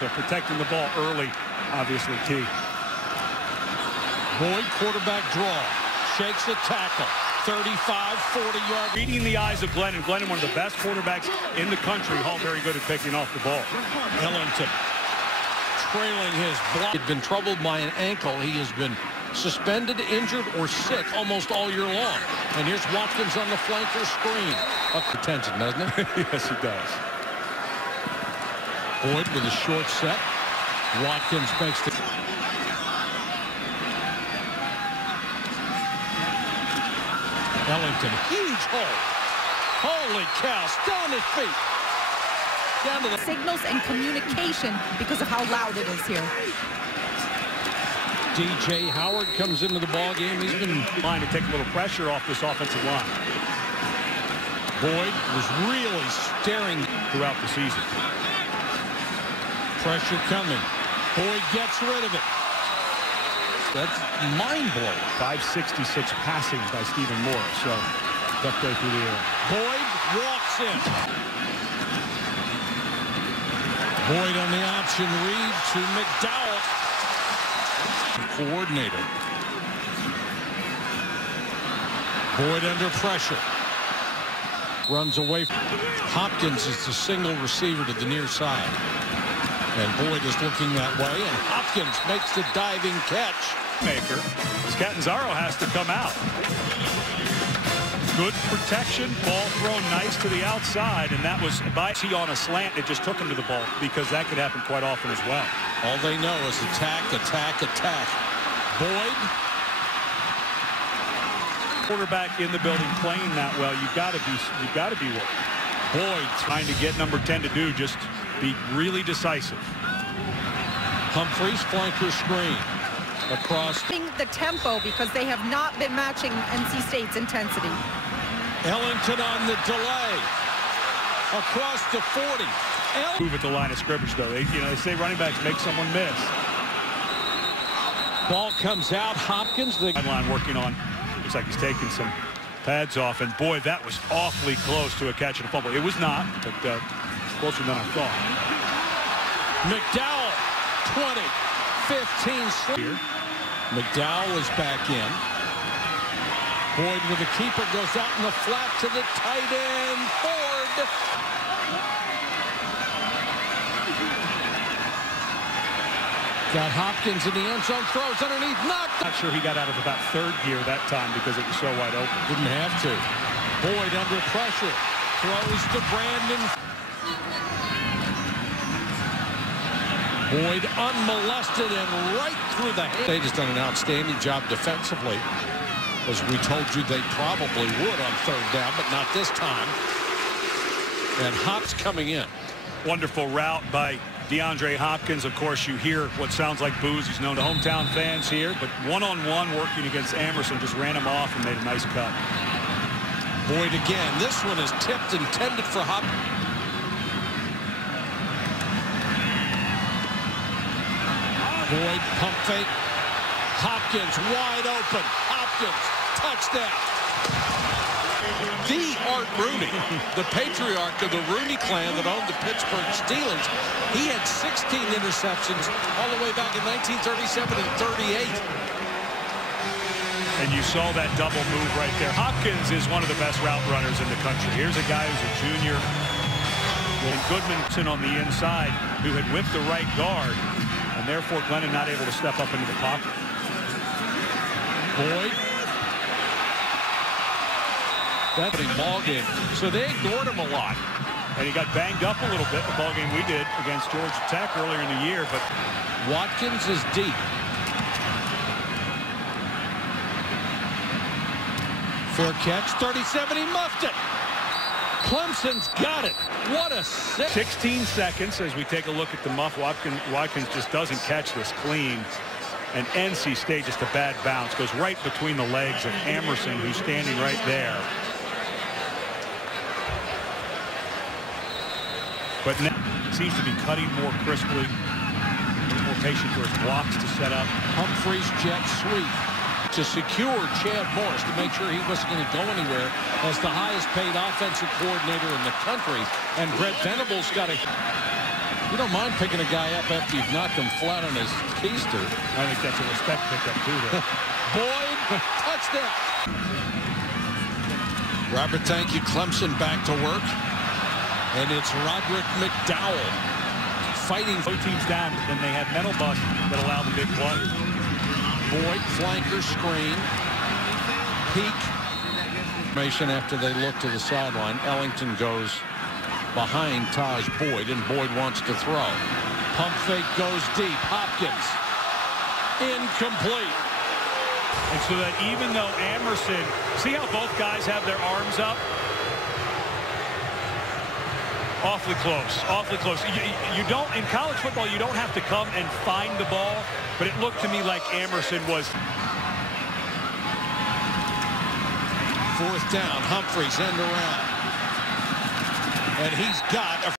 So protecting the ball early, obviously key. Boyd, quarterback draw, shakes a tackle, 35, 40 yards. Reading the eyes of Glennon. Glennon, one of the best quarterbacks in the country. Hall very good at picking off the ball. Ellington trailing his block. He'd been troubled by an ankle. He has been suspended, injured, or sick almost all year long. And here's Watkins on the flanker screen. Up attention, doesn't it? Yes, he does. Boyd with a short set. Watkins makes the... Ellington, huge hole. Holy cow, still on his feet. Down to the... Signals and communication because of how loud it is here. DJ Howard comes into the ball game. He's been trying to take a little pressure off this offensive line. Boyd was really staring throughout the season. Pressure coming. Boyd gets rid of it. That's mind-blowing. 566 passing by Stephen Morris. So left way through the air. Boyd walks in. Boyd on the option read to McDowell. Coordinator. Boyd under pressure. Runs away. Hopkins is the single receiver to the near side. And Boyd is looking that way, and Hopkins makes the diving catch. Maker. Catanzaro has to come out. Good protection, ball thrown nice to the outside, and that was by on a slant. It just took him to the ball because that could happen quite often as well. All they know is attack, attack, attack. Boyd. Quarterback in the building playing that well. You've got to be worried. Boyd trying to get number 10 to do just be really decisive. Humphreys flanker screen across the tempo because they have not been matching NC State's intensity. Ellington on the delay across the 40. Move at the line of scrimmage though. They say running backs make someone miss. Ball comes out. Hopkins the line working on. Looks like he's taking some pads off, and boy, that was awfully close to a catch and a fumble. It was not, but closer than I thought. McDowell, 20, 15. Here. McDowell is back in. Boyd with the keeper goes out in the flat to the tight end. Ford. Got Hopkins in the end zone, throws underneath, knocked. Not sure he got out of about third gear that time because it was so wide open. Didn't have to. Boyd under pressure, throws to Brandon. Boyd unmolested and right through the hand. They just done an outstanding job defensively. As we told you, they probably would on third down, but not this time. And Hops coming in. Wonderful route by DeAndre Hopkins. Of course, you hear what sounds like boos. He's known to hometown fans here, but one-on-one working against Amerson just ran him off and made a nice cut. Boyd again. This one is tipped, intended for Hopkins. Boyd pump fake. Hopkins wide open. Hopkins touchdown. The Art Rooney, the patriarch of the Rooney clan that owned the Pittsburgh Steelers. He had 16 interceptions all the way back in 1937 and 38. And you saw that double move right there. Hopkins is one of the best route runners in the country. Here's a guy who's a junior. And Goodmanson on the inside who had whipped the right guard. And therefore, Glennon not able to step up into the pocket. Boyd. That's a ball game. So they ignored him a lot. And he got banged up a little bit, the ball game we did against Georgia Tech earlier in the year. But Watkins is deep. Fair catch, 37, he muffed it. Clemson's got it. What a 16 seconds as we take a look at the muff. Watkins just doesn't catch this clean. And NC State just a bad bounce. Goes right between the legs of Amerson, who's standing right there. But now seems to be cutting more crisply. More patient for his blocks to set up. Humphreys jet sweep to secure Chad Morris to make sure he wasn't going to go anywhere as the highest paid offensive coordinator in the country. And Brett Venables got a You don't mind picking a guy up after you've knocked him flat on his keister. I think that's a respect pickup, too, there. Boyd, touchdown. Robert, thank you. Clemson back to work. And it's Roderick McDowell fighting. Both teams down, but then they had mental bust that allowed the big play. Boyd, flanker screen. Peak. After they look to the sideline, Ellington goes behind Taj Boyd, and Boyd wants to throw. Pump fake goes deep. Hopkins. Incomplete. And so that even though Amerson, see how both guys have their arms up? Awfully close, awfully close. You don't, in college football, you don't have to come and find the ball, but it looked to me like Amerson was. Fourth down, Humphreys end around. And he's got a